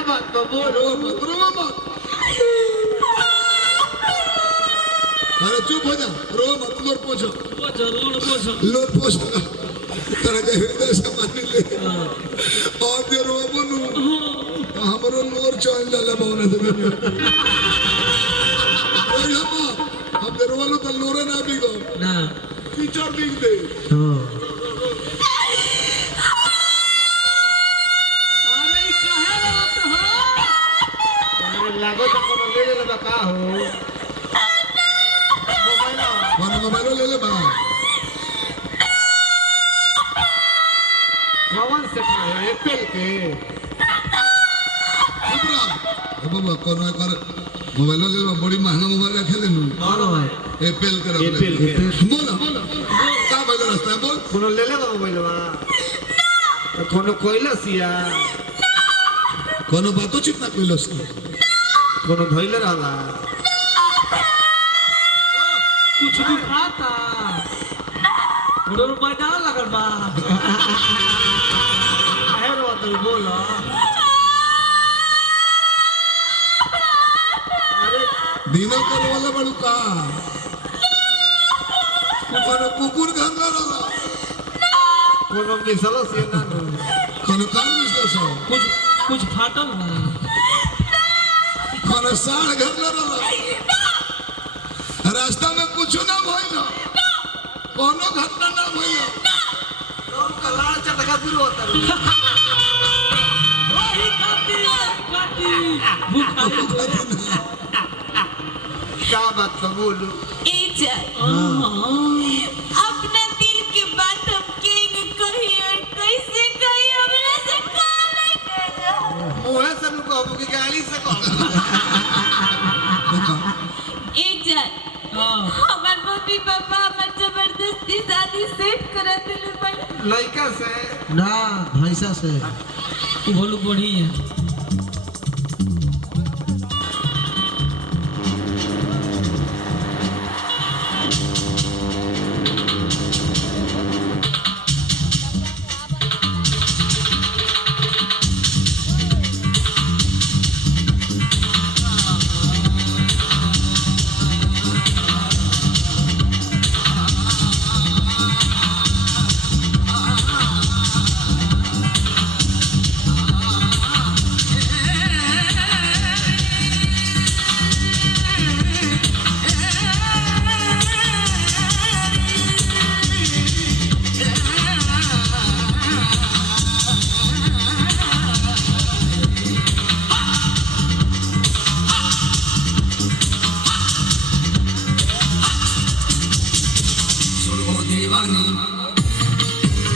अब तो बोलो मत रो मत। अरे चुप हो जा, रो मत, लोर पोछो तेरे के हृदय से मान ले। और जो रो बोलू हमरो लोर चल जाला बहुने से अरे हम दे रोलो तो लोरे ना बिगो ना कीचड़ बिग दे। लागो तो कोनो ले ले बका हो मोबाइल ले ले बा कौन से एप्पल के इब्रा बाबा कोनो कर मोबाइल ले ले बड़ी महंगा मोबाइल रखे लेनु हां भाई एप्पल के बोल का बजा रास्ता बोल कोनो ले ले मोबाइल बा तो कोनो कोइला सिया कोनो बातो चितना कोइला सिया कोनो धइले रहला कुछ भी खाता ₹1 डाल लगल बा है रो तो बोला अरे दीना कर वाला बड़ू का कोनो कुकुर घंगा रहला कोनो मिसलो से ना कोनो कान मिसलो कुछ फाटल बा कोनो साड़ घर न रास्ता में कुछ ना भइल कोनो घटना ना भइल लोग कला चटका फिर होता वही काटी भूखा क्या बात बोलू अपना दिल की बात हम के कही और कैसे कही हमरा से मुंह से नु कहबू की गाली से कह हमार मम्मी पापा हमार जबरदस्ती शादी सेट करा दिले बड़े लड़का से ना भैंसा से बोलू बढ़ी है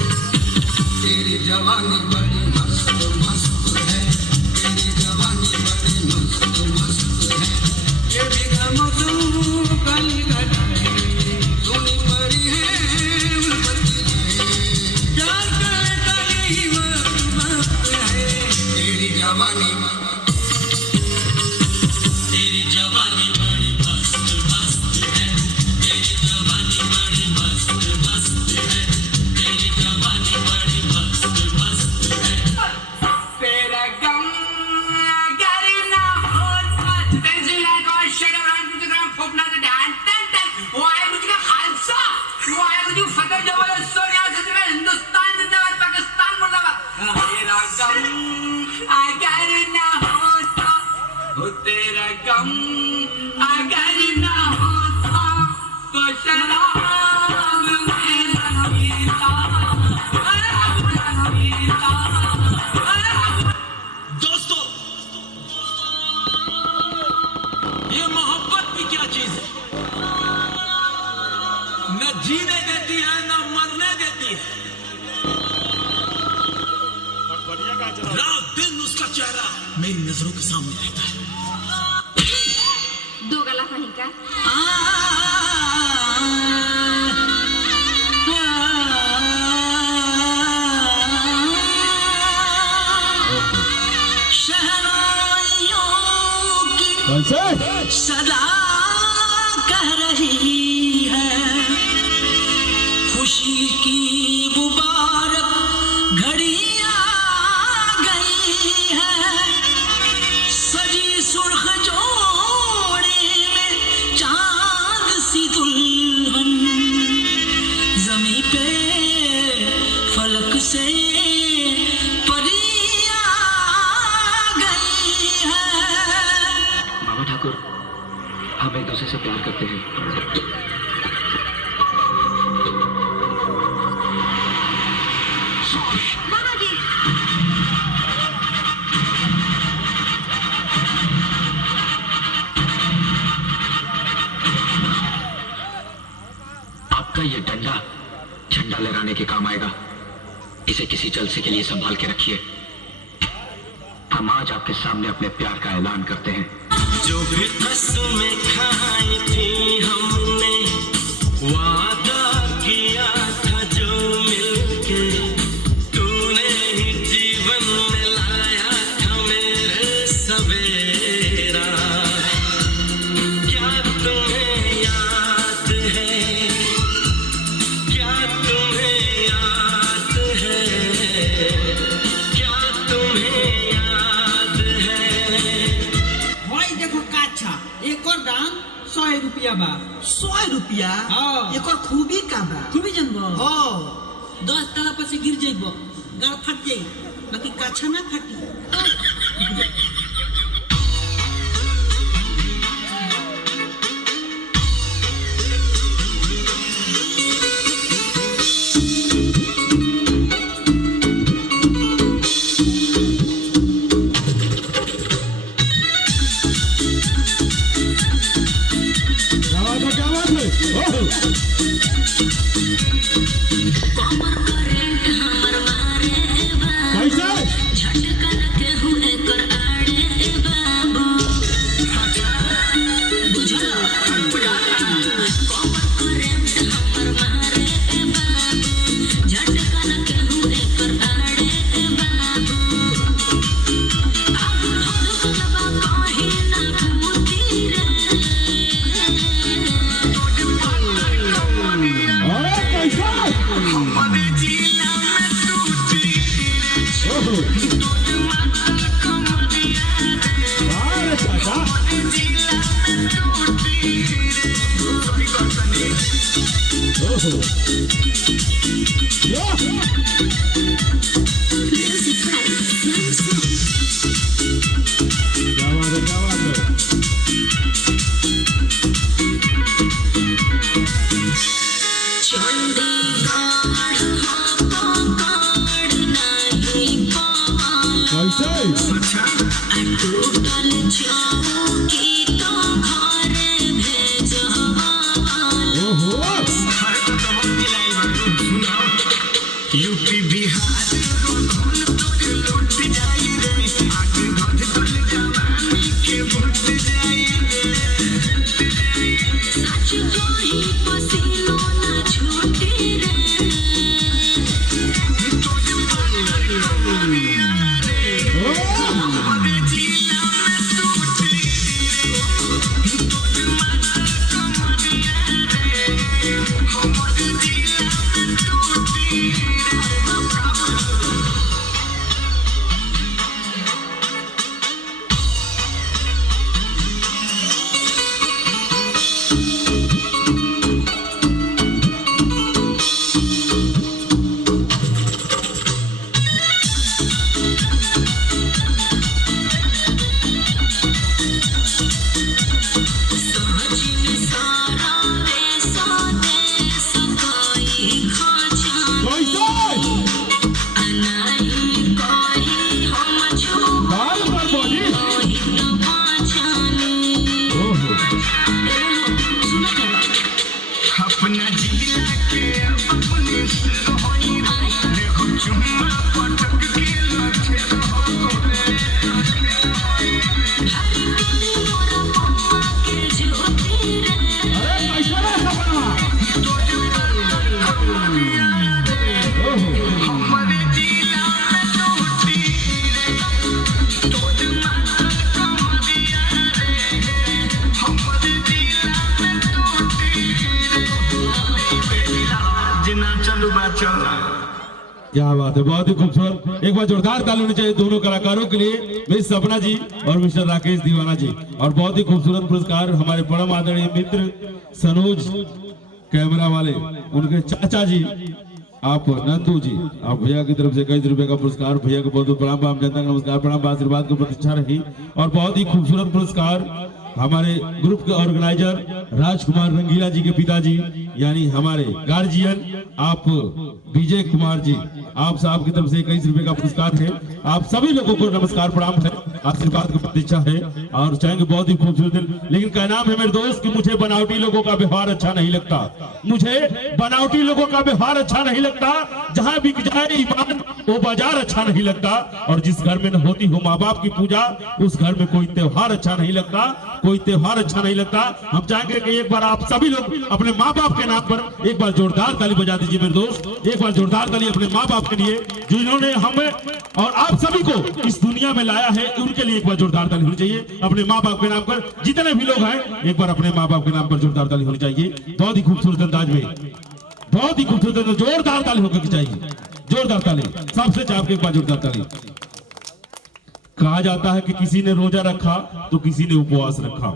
तेरी जवानी बड़ी मस्त मस्त है तेरी जवानी बड़ी मस्त मस्त है ये भी गमजू गली गली सोनी पड़ी है उल्फती है प्यार करता यही मस्त है तेरी जवानी बड़ी मस्त मस्त है तेरी जवानी बड़ी मस्त मस्त है तेरी जवानी बड़ी मस्त मस्त है तेरा गम करना होता तेरी लाइक और शेड अराउंड टू द ग्राउंड फुटना द डैन टन व्हाई मुझे खालसा व्हाई मुझे फकर जबल सोनिया से हिंदुस्तान जिंदाबाद पाकिस्तान मुर्दाबाद तेरा गम अगर ना होता हो तेरा गम अगर ना होता तो शराब में ना पीता दोस्तों ये मोहब्बत भी क्या चीज है न जीने देती है न मरने देती है रात दिन उसका चेहरा मेरी नजरों के सामने रहता है दो गला कहीं का सदा कह रही है खुशी की मुबारक घड़ी आ प्यार करते हैं। आपका ये डंडा झंडा लहराने के काम आएगा। इसे किसी जलसे के लिए संभाल के रखिए। हम आज आपके सामने अपने प्यार का ऐलान करते हैं। जो भी कसमें खाई थी हमने, वादा किया था जो मिलके, तूने ही जीवन में लाया था मेरे सवेरा। क्या तुम्हें याद है, क्या तुम्हें याद है, क्या तुम्हें याद है। भाई देखो काछा एक और दाम 100 रुपया बा। 100 रुपया हाँ। एक और खूबी का बा। खूबी जनबो हाँ 10 तला पर से गिर जाइबो, गाल फट जाई, बाकी काछा ना फटी। यूपी बिहार लौट जाई रे, आग धध कल जवानी के भुट जाई रे। सच कोई पसीनो न छूटे रे। हमारे जिला में टूटी रे, तोड़ माता कमरिया रे। हमारे जिला में टूटी रे। अपना जिला के अपने सिर होई रे, हो चुम्मा पटक के लखे रहो रे। मोरा मम्मा के ज्योति रे। हमारे जिला में टूटी रे, तोड़ माता कमरिया रे। हमारे जिला में टूटी रे। जिना चलू बा चला। क्या बात है, बहुत ही खूबसूरत। एक बार जोरदार ताली होनी चाहिए दोनों कलाकारों के लिए, मिस सपना जी और मिस्टर राकेश दीवाना जी। और बहुत ही खूबसूरत पुरस्कार हमारे परम आदरणीय मित्र सनोज कैमरा वाले, उनके चाचा जी आप नंदू जी, आप भैया की तरफ से 21 रुपए का पुरस्कार। भैया को बहुत बहुत प्रणाम, जनता का नमस्कार, प्रणाम, आशीर्वाद को प्रतीक्षा रही। और बहुत ही खूबसूरत पुरस्कार हमारे ग्रुप के ऑर्गेनाइजर राजकुमार रंगीला जी के पिताजी यानी हमारे गार्जियन आप विजय कुमार जी, आप साहब की तरफ से 21 रुपए का पुरस्कार है। आप सभी लोगों को नमस्कार प्रणाम है, आशीर्वाद की प्रतीक्षा है और चाहेंगे बहुत ही खूबसूरत दिन। लेकिन क्या नाम है मेरे दोस्त कि मुझे बनावटी लोगों का व्यवहार अच्छा नहीं लगता, मुझे बनावटी लोगों का व्यवहार अच्छा नहीं लगता। जहां बिक जाए ईमान वो बाजार अच्छा नहीं लगता। और जिस घर में न होती हो माँ बाप की पूजा उस घर में कोई त्योहार अच्छा नहीं लगता, कोई त्योहार अच्छा नहीं लगता। हम चाहेंगे कि एक बार आप सभी लोग अपने माँ बाप के नाम पर एक बार जोरदार ताली बजा दीजिए मेरे दोस्त, एक बार जोरदार ताली अपने माँ बाप के लिए जिन्होंने हमें और आप सभी को इस दुनिया में लाया है। उनके लिए एक बार जोरदार ताली होनी चाहिए अपने माँ बाप के नाम पर। जितने भी लोग हैं एक बार अपने माँ बाप के नाम पर जोरदार ताली होनी चाहिए। बहुत ही खूबसूरत अंदाज में, बहुत ही खूबसूरत, जोरदार ताली होकर चाहिए, जोरदार ताली सबसे चाप के एक बार जोरदार ताली। कहा जाता है कि किसी ने रोजा रखा तो किसी ने उपवास रखा,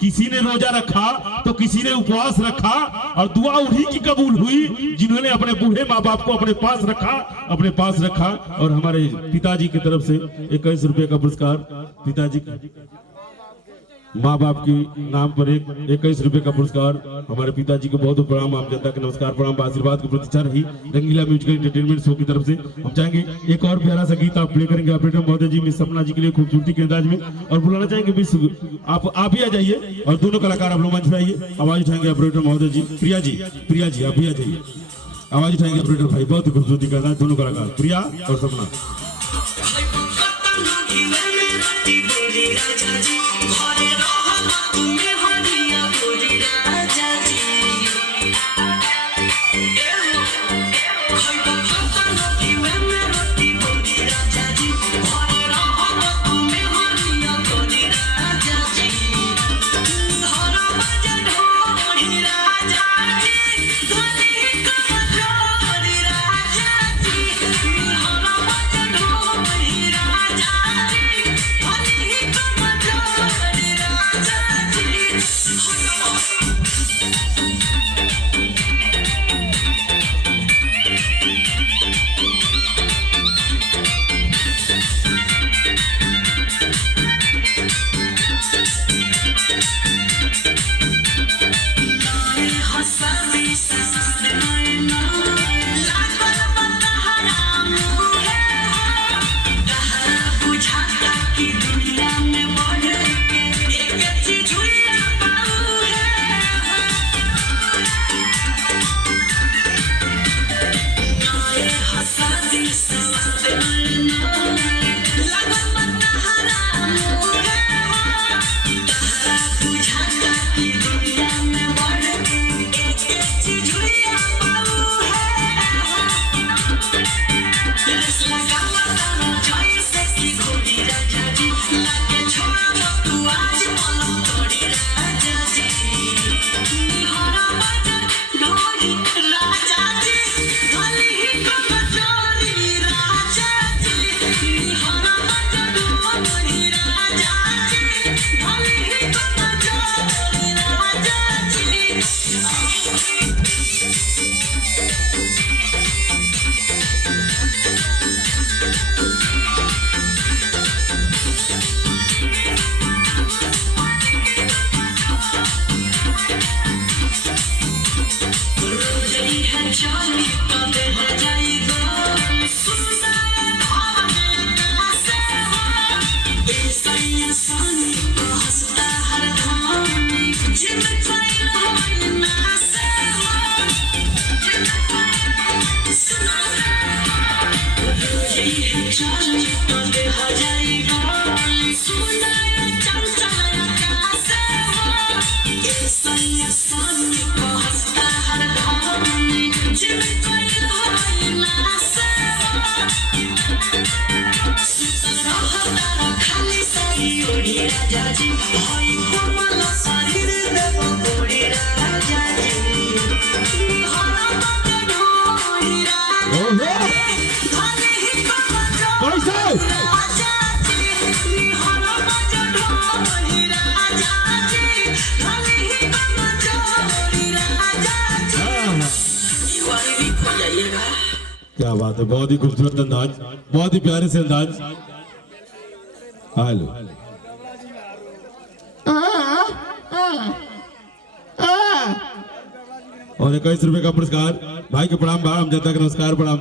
किसी ने रोजा रखा तो किसी ने उपवास रखा और दुआ उन्हीं की कबूल हुई जिन्होंने अपने बूढ़े माँ बाप को अपने पास रखा, अपने पास रखा। और हमारे पिताजी की तरफ से 21 रुपए का पुरस्कार, पिताजी माँ बाप के नाम पर 21 रुपए का पुरस्कार हमारे पिताजी को बहुत प्रणाम, आम जनता के नमस्कार प्रणाम, आशीर्वाद की प्रतीक्षा रही रंगीला म्यूजिकल एंटरटेनमेंट शो की तरफ से। हम चाहेंगे एक और प्यारा सा गीत आप प्ले करेंगे ऑपरेटर महोदय जी मिस सपना जी के लिए खूबसूरती के अंदाज में। और बुलाना चाहेंगे मिस आप ही आ जाइए और दोनों कलाकार आप लोग मंच पे आइए। आवाज उठाएंगे ऑपरेटर महोदय जी, प्रिया जी आप भी आ जाइए, आवाज उठाएंगे ऑपरेटर भाई। बहुत ही खूबसूरती का अंदाज दोनों कलाकार प्रिया और सपना। क्या बात है, बहुत ही खूबसूरत अंदाज, बहुत ही प्यारे से अंदाज। हेलो और 21 रुपए का पुरस्कार भाई के प्रणाम बा, हम जनता के नमस्कार प्रणाम।